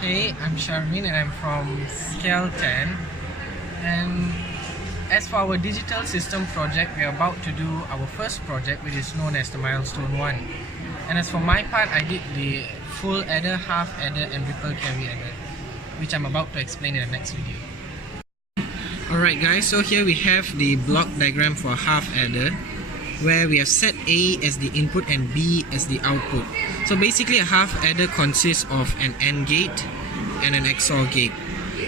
Hey, I'm Sharmin and I'm from Scale 10. And as for our digital system project, we are about to do our first project, which is known as the Milestone 1. And as for my part, I did the full adder, half adder and ripple carry adder, which I'm about to explain in the next video. Alright guys, so here we have the block diagram for half adder, where we have set A as the input and B as the output. So basically a half adder consists of an AND gate and an XOR gate.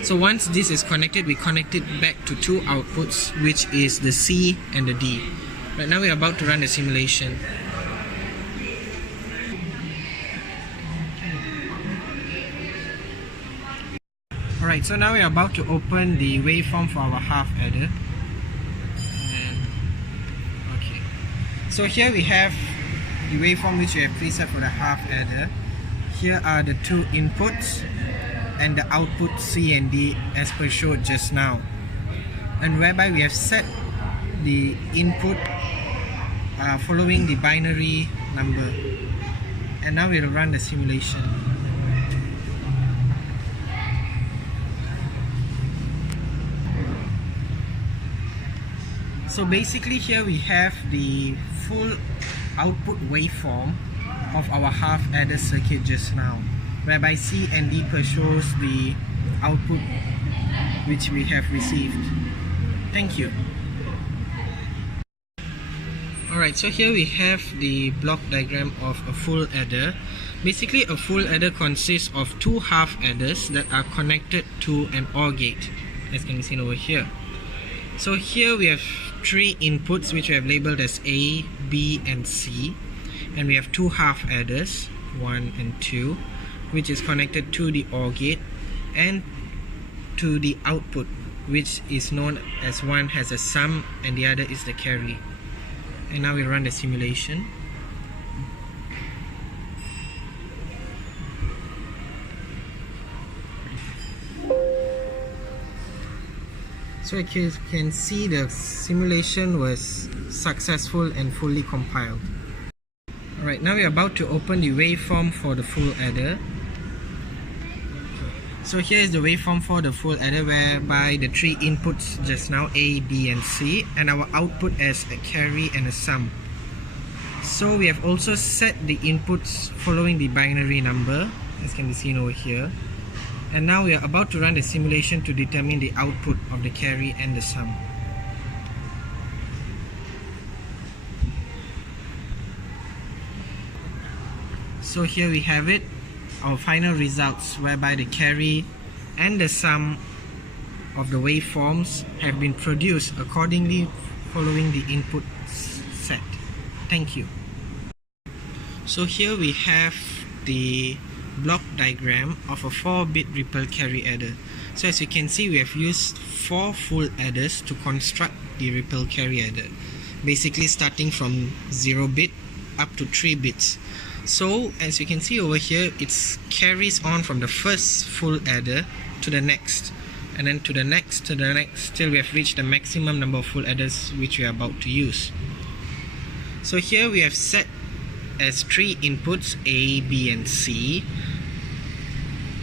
So once this is connected, we connect it back to two outputs, which is the C and the D. Right now we are about to run the simulation. Alright, so now we are about to open the waveform for our half adder. So here we have the waveform which we have preset for the half adder. Here are the two inputs and the output C and D as per showed just now. And whereby we have set the input following the binary number. And now we will run the simulation. So basically here we have the full output waveform of our half adder circuit just now, whereby C and D per shows the output which we have received. Thank you. Alright, so here we have the block diagram of a full adder. Basically a full adder consists of two half adders that are connected to an OR gate, as can be seen over here. So here we have three inputs which we have labeled as A, B and C, and we have two half adders, 1 and 2, which is connected to the OR gate and to the output, which is known as one has a sum and the other is the carry. And now we run the simulation. So you can see the simulation was successful and fully compiled. Alright, now we are about to open the waveform for the full adder. So here is the waveform for the full adder, whereby the three inputs just now, A, B and C, and our output as a carry and a sum. So we have also set the inputs following the binary number, as can be seen over here. And now we are about to run the simulation to determine the output of the carry and the sum. So here we have it, our final results, whereby the carry and the sum of the waveforms have been produced accordingly following the input set. Thank you. So here we have the block diagram of a 4-bit ripple carry adder. So as you can see, we have used 4 full adders to construct the ripple carry adder, basically starting from 0-bit up to 3 bits. So as you can see over here, it carries on from the first full adder to the next, and then to the next, till we have reached the maximum number of full adders which we are about to use. So here we have set as 3 inputs, A, B and C,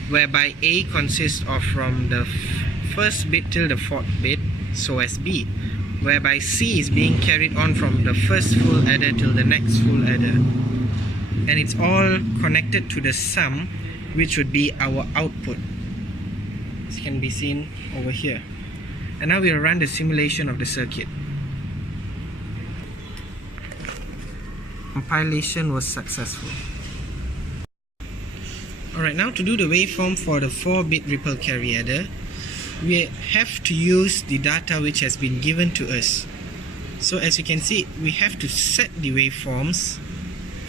whereby A consists of from the first bit till the 4th bit, so as B, whereby C is being carried on from the first full adder till the next full adder, and it's all connected to the sum, which would be our output, as can be seen over here. And now we'll run the simulation of the circuit. Compilation was successful. Alright, now to do the waveform for the 4-bit ripple carry adder, we have to use the data which has been given to us. So as you can see, we have to set the waveforms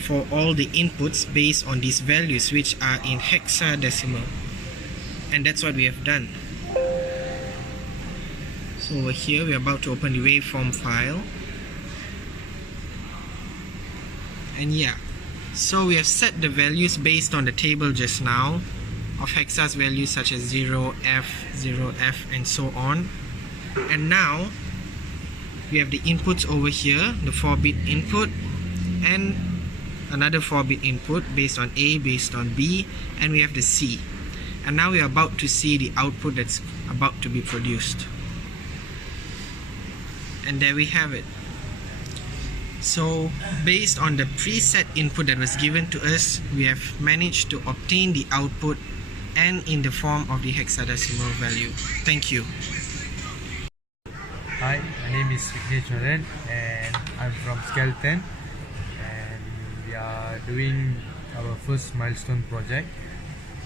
for all the inputs based on these values, which are in hexadecimal, and that's what we have done. So over here we are about to open the waveform file. And yeah, so we have set the values based on the table just now of hexas values such as 0F, 0F and so on. And now we have the inputs over here, the 4-bit input and another 4-bit input based on A, based on B, and we have the C. And now we are about to see the output that's about to be produced. And there we have it. So based on the preset input that was given to us, we have managed to obtain the output and in the form of the hexadecimal value. Thank you. Hi, my name is Vignesh and I'm from Skeleton, and we are doing our first milestone project.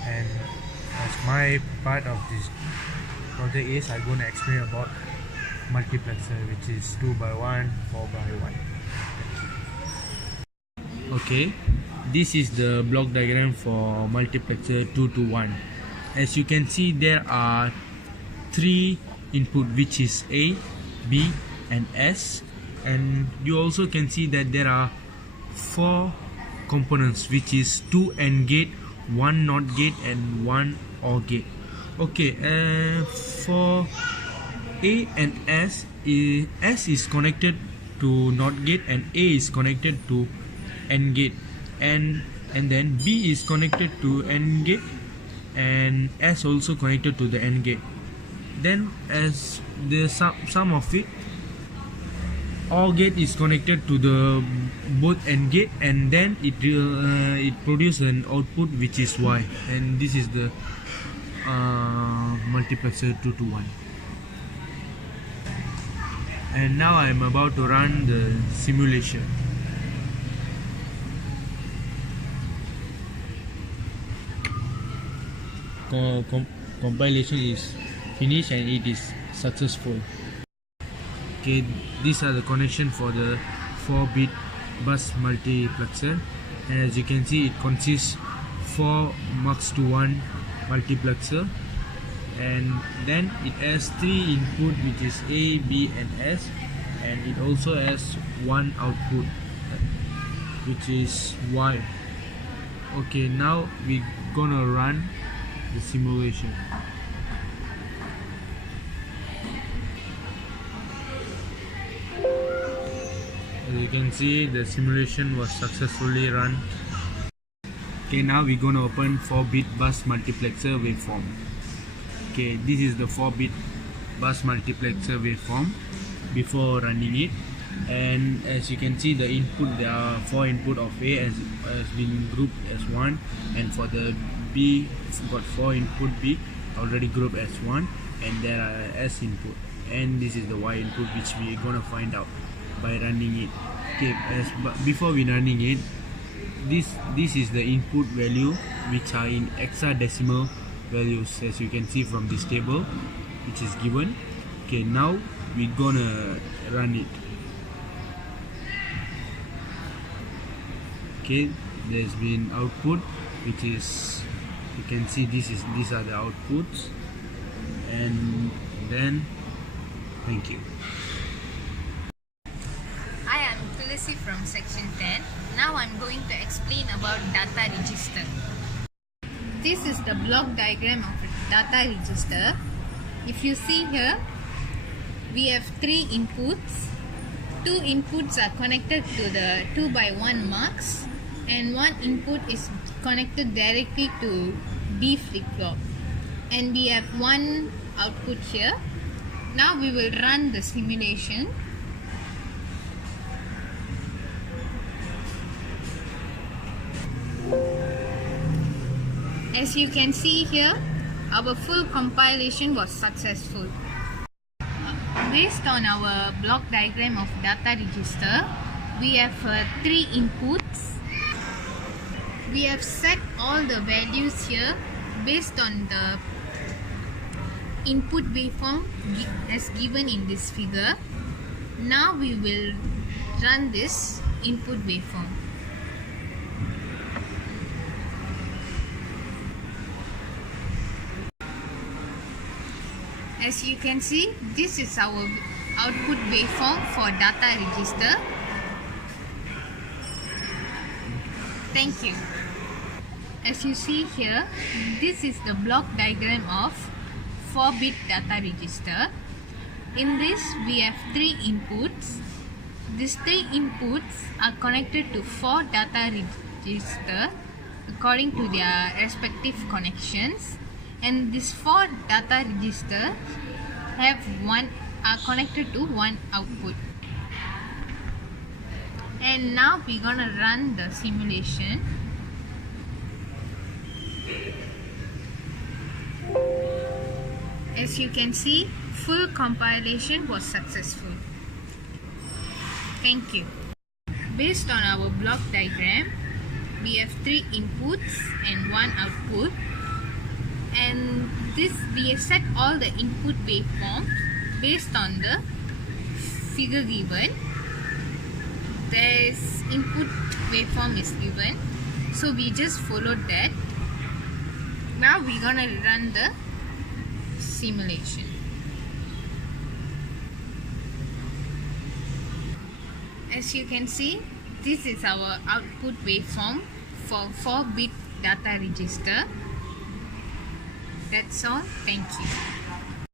And as my part of this project is, I'm going to explain about multiplexer, which is 2x1, 4x1. Okay, this is the block diagram for multiplexer 2 to 1. As you can see, there are 3 input, which is A, B and S, and you also can see that there are 4 components, which is 2 AND gate, 1 NOT gate and 1 OR gate. Okay, for A and S is connected to NOT gate and A is connected to AND gate, and then B is connected to AND gate and S also connected to the AND gate. Then as the sum of it, OR gate is connected to the both AND gate, and then it produces an output which is Y, and this is the multiplexer 2 to 1. And now I am about to run the simulation. Compilation is finished and it is successful. Okay, these are the connection for the 4-bit bus multiplexer, and as you can see, it consists 4 mux/1 multiplexer, and then it has 3 input, which is A, B and S, and it also has 1 output, which is Y. Okay, now we're gonna run the simulation. As you can see, the simulation was successfully run. Okay, now we're gonna open 4-bit bus multiplexer waveform. Okay, this is the 4-bit bus multiplexer waveform before running it. And as you can see, the input, there are 4 input of A has been grouped as 1, and for the B, it's got 4 input B already grouped as 1, and there are S input, and this is the Y input, which we're gonna find out by running it. Okay, before we running it, this is the input value, which are in hexadecimal values, as you can see from this table which is given. Okay, now we're gonna run it. Okay, there's been output, which is, you can see these are the outputs, and then thank you. Hi, I'm Tulasi from section 10. Now I'm going to explain about data register. This is the block diagram of a data register. If you see here, we have 3 inputs. 2 inputs are connected to the 2x1 mux, and 1 input is connected directly to D flip-flop, and we have 1 output here. Now we will run the simulation. As you can see here, our full compilation was successful. Based on our block diagram of data register, we have 3 inputs. We have set all the values here based on the input waveform as given in this figure. Now we will run this input waveform. As you can see, this is our output waveform for data register. Thank you. As you see here, this is the block diagram of 4-bit data register. In this, we have 3 inputs. These 3 inputs are connected to 4 data register according to their respective connections. and these 4 data registers are connected to one output. And now we're gonna run the simulation. As you can see, full compilation was successful. Thank you. Based on our block diagram, we have 3 inputs and 1 output, and we have set all the input waveforms based on the figure given. This input waveform is given, so we just followed that. Now we're gonna run the simulation. As you can see, this is our output waveform for 4-bit data register. That's all. Thank you.